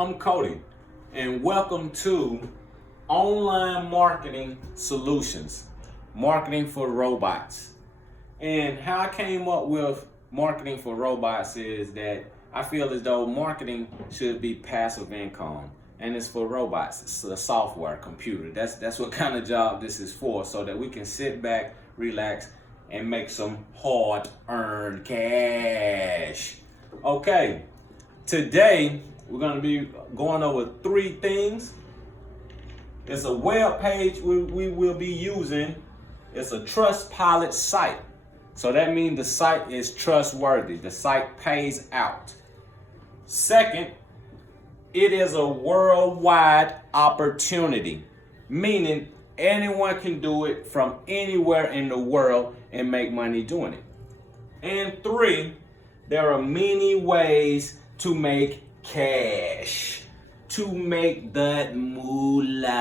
I'm Cody, and welcome to Online Marketing Solutions, marketing for robots. And how I came up with marketing for robots is that I feel as though marketing should be passive income, and it's for robots. It's a software computer. That's what kind of job this is for, so that we can sit back, relax, and make some hard-earned cash. Okay, today we're going to be going over 3 things. It's a web page we will be using. It's a Trustpilot site. So that means the site is trustworthy. The site pays out. Second, it is a worldwide opportunity, meaning anyone can do it from anywhere in the world and make money doing it. And 3, there are many ways to make cash, to make that moolah.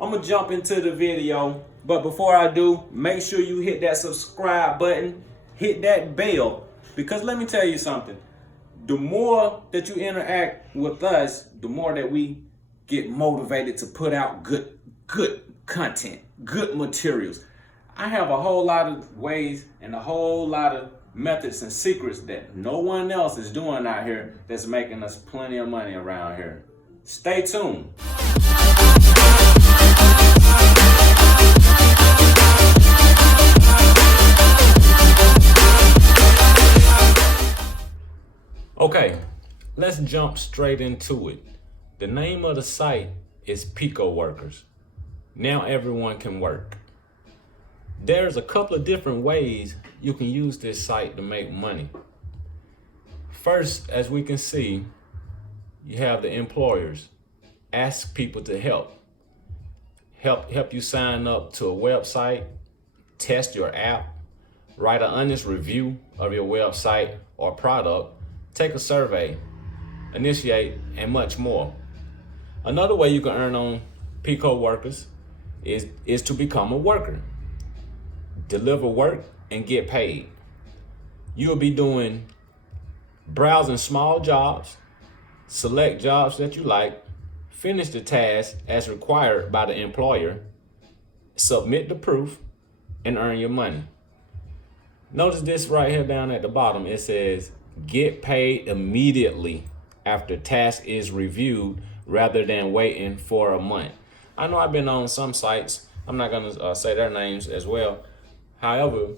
I'm gonna jump into the video, but before I do, make sure you hit that subscribe button, hit that bell, because let me tell you something. The more that you interact with us, the more that we get motivated to put out good content, good materials. I have a whole lot of ways and a whole lot of methods and secrets that no one else is doing out here that's making us plenty of money around here. Stay tuned. Okay, let's jump straight into it. The name of the site is Picoworkers. Now everyone can work. There's a couple of different ways you can use this site to make money. First, as we can see, you have the employers. Ask people to help you sign up to a website, test your app, write an honest review of your website or product, take a survey, initiate, and much more. Another way you can earn on Picoworkers is to become a worker. Deliver work and get paid. You'll be browsing small jobs, select jobs that you like, finish the task as required by the employer, submit the proof, and earn your money. Notice this right here down at the bottom. It says get paid immediately after task is reviewed rather than waiting for a month. I know I've been on some sites. I'm not gonna say their names as well. However,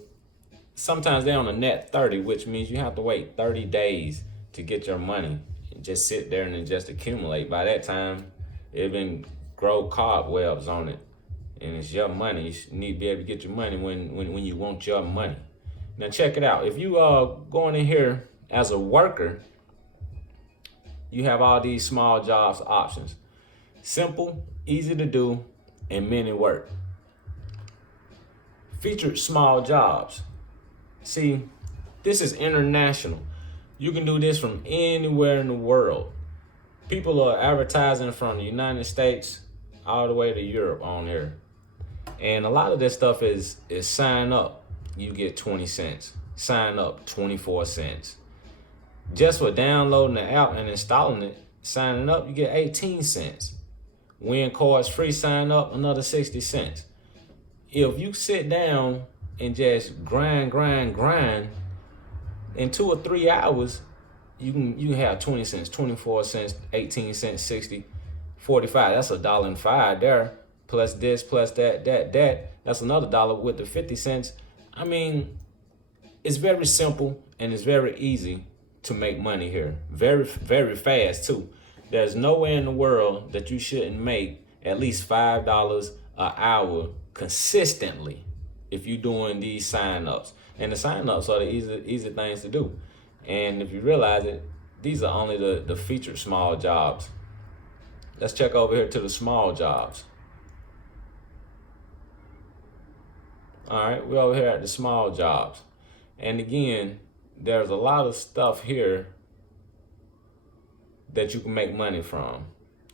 sometimes they're on a net 30, which means you have to wait 30 days to get your money and just sit there and then just accumulate. By that time, it been grow cobwebs on it, and it's your money. You need to be able to get your money when you want your money. Now check it out. If you are going in here as a worker, you have all these small jobs options. Simple, easy to do, and many work. Featured small jobs. See, this is international. You can do this from anywhere in the world. People are advertising from the United States all the way to Europe on here. And a lot of this stuff is sign up, you get 20 cents. Sign up, 24 cents. Just for downloading the app and installing it, signing up, you get 18 cents. Win cards free, sign up, another 60 cents. If you sit down and just grind, in 2 or 3 hours, you can have 20 cents, 24 cents, 18 cents, 60, 45. That's $1.05 there. Plus this, plus that. That's another dollar with the 50 cents. I mean, it's very simple and it's very easy to make money here. Very, very fast too. There's nowhere in the world that you shouldn't make at least $5 an hour consistently if you're doing these sign-ups. And the sign-ups are the easy things to do. And if you realize it, these are only the featured small jobs. Let's check over here to the small jobs. All right, we're over here at the small jobs. And again, there's a lot of stuff here that you can make money from.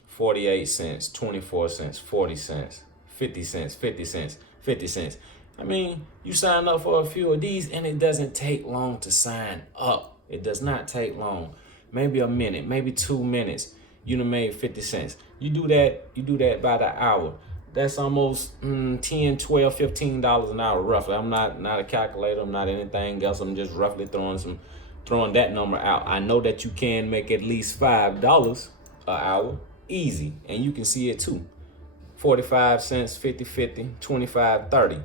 48 cents, 24 cents, 40 cents, 50 cents, 50 cents, 50 cents. I mean, you sign up for a few of these and it doesn't take long to sign up. It does not take long. maybe a minute, maybe 2 minutes. You done made 50 cents. You do that by the hour. That's almost $10, $12, $15 an hour, roughly. I'm not a calculator. I'm not anything else. I'm just roughly throwing that number out. I know that you can make at least $5 an hour, easy, and you can see it too. 45 cents, 50, 50, 25, 30.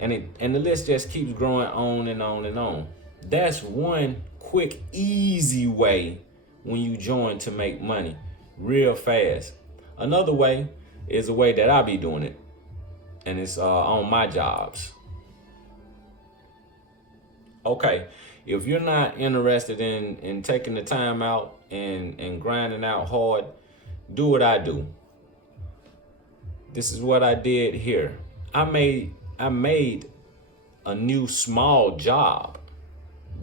And the list just keeps growing on and on and on. That's one quick, easy way when you join to make money real fast. Another way is a way that I be doing it, and it's on my jobs. Okay, if you're not interested in taking the time out and grinding out hard, do what I do. This is what I did here. I made a new small job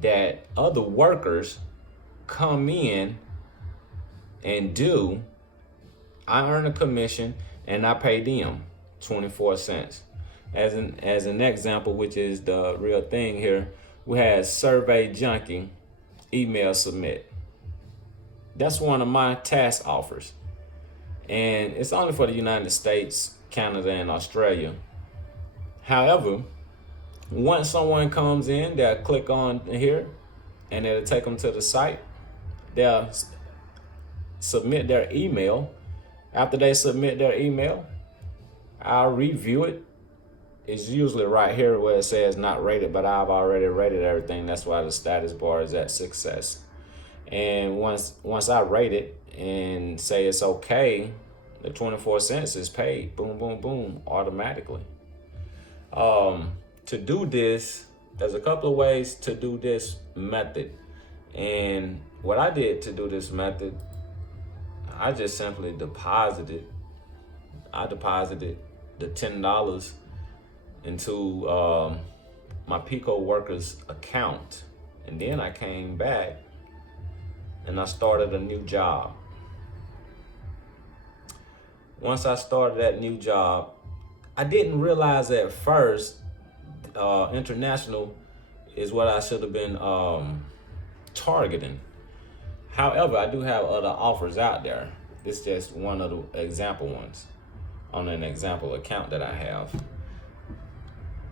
that other workers come in and do. I earn a commission and I pay them 24 cents. As an example, which is the real thing here, we had survey junkie email submit. That's one of my task offers. And it's only for the United States, Canada, and Australia. However, once someone comes in, they'll click on here and it'll take them to the site. They'll submit their email. After they submit their email, I'll review it. It's usually right here where it says not rated, but I've already rated everything. That's why the status bar is at success. And once I rate it and say it's okay, the 24 cents is paid. Boom, boom, boom, automatically. To do this, there's a couple of ways to do this method. And what I did to do this method, I just simply deposited the $10 into my Picoworkers account. And then I came back and I started a new job. Once I started that new job, I didn't realize at first international is what I should have been targeting. However, I do have other offers out there. This is just one of the example ones on an example account that I have.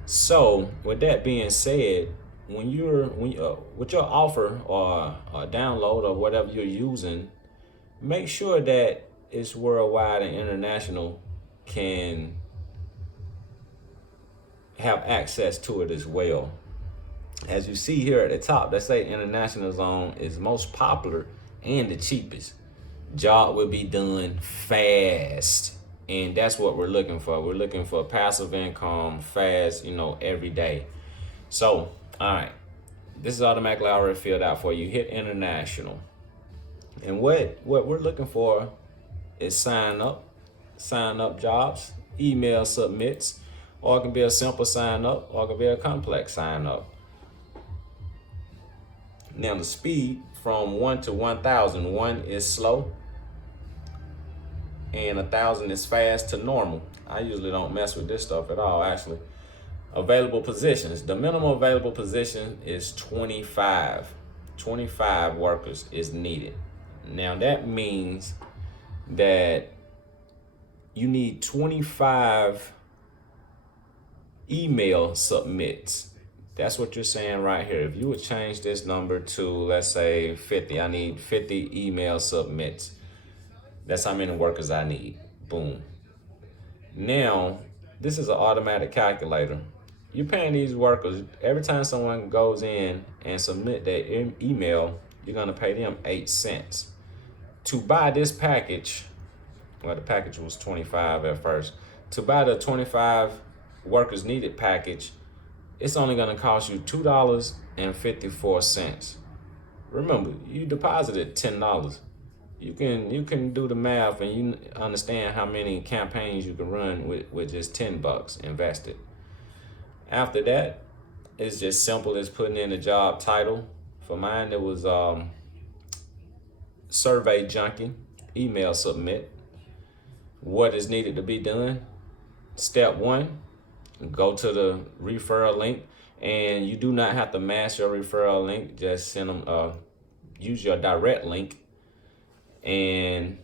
So with that being said, when with your offer or download or whatever you're using, make sure that it's worldwide and international can have access to it as well. As you see here at the top, they say international zone is most popular and the cheapest. Job will be done fast. And that's what we're looking for. We're looking for passive income fast, every day. So, all right, this is automatically already filled out for you. Hit international. And what we're looking for is sign up jobs, email submits, or it can be a simple sign up, or it can be a complex sign up. Now the speed from 1 to 1,000, 1 is slow and 1,000 is fast to normal. I usually don't mess with this stuff at all, actually. Available positions. The minimum available position is 25. 25 workers is needed. Now that means that you need 25 email submits. That's what you're saying right here. If you would change this number to, let's say 50, I need 50 email submits. That's how many workers I need. Boom. Now, this is an automatic calculator. You're paying these workers, every time someone goes in and submit their email, you're gonna pay them 8 cents. To buy this package, well, the package was 25 at first. To buy the 25 workers needed package, it's only gonna cost you $2.54. Remember, you deposited $10. You can do the math and you understand how many campaigns you can run with just $10 invested. After that, it's just simple as putting in the job title. For mine, it was survey junkie, email submit. What is needed to be done? Step 1, go to the referral link, and you do not have to match your referral link. Just send them use your direct link and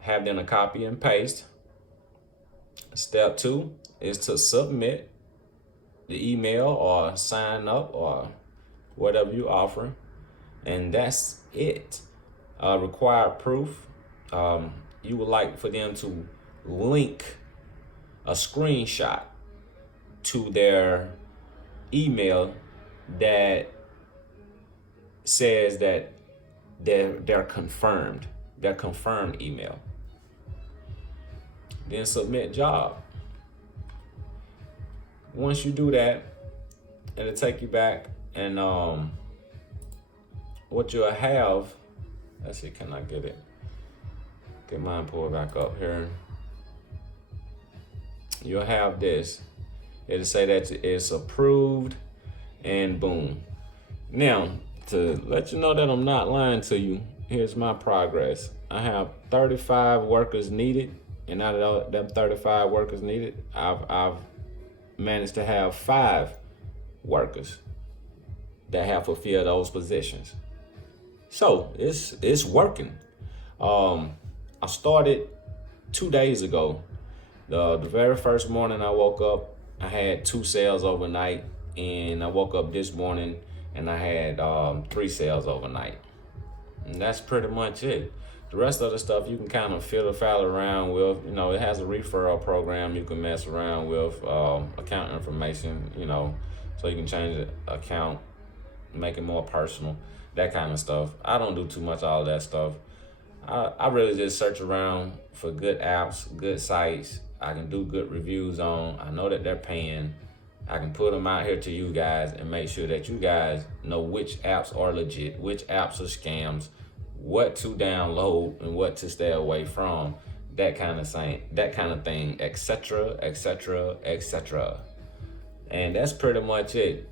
have them to copy and paste. Step 2 is to submit the email or sign up or whatever you offer, and that's it. Required proof. You would like for them to link a screenshot to their email that says that they're confirmed, their confirmed email. Then submit job. Once you do that, it'll take you back, and what you'll have, let's see, can I get it? Get mine pulled back up here. You'll have this. It'll say that it's approved, and boom. Now, to let you know that I'm not lying to you, here's my progress. I have 35 workers needed, and out of them 35 workers needed, I've managed to have 5 workers that have fulfilled those positions. So it's working. I started 2 days ago. The very first morning I woke up, I had 2 sales overnight, and I woke up this morning and I had 3 sales overnight. And that's pretty much it. The rest of the stuff you can kind of fiddle around with. You know, it has a referral program you can mess around with, account information, you know, so you can change the account, make it more personal, that kind of stuff. I don't do too much of all that stuff. I really just search around for good apps, good sites I can do good reviews on. I know that they're paying. I can put them out here to you guys and make sure that you guys know which apps are legit, which apps are scams, what to download and what to stay away from, that kind of thing, etc., etc., etc. And that's pretty much it.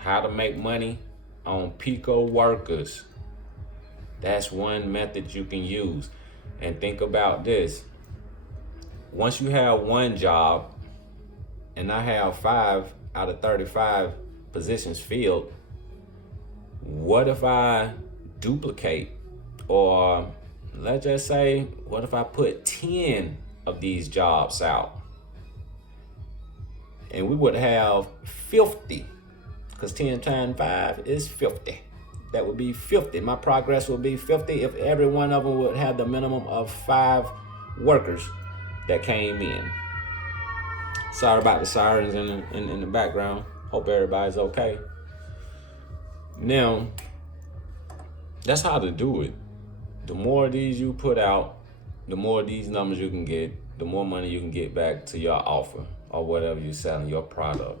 How to make money on Picoworkers. That's one method you can use. And think about this. Once you have one job, and I have 5 out of 35 positions filled, what if I duplicate, or let's just say, what if I put 10 of these jobs out? And we would have 50, because 10 times 5 is 50. That would be 50. My progress would be 50 if every one of them would have the minimum of 5 workers that came in. Sorry about the sirens in the background. Hope everybody's okay. Now, that's how to do it. The more of these you put out, the more of these numbers you can get, the more money you can get back to your offer or whatever you're selling, your product.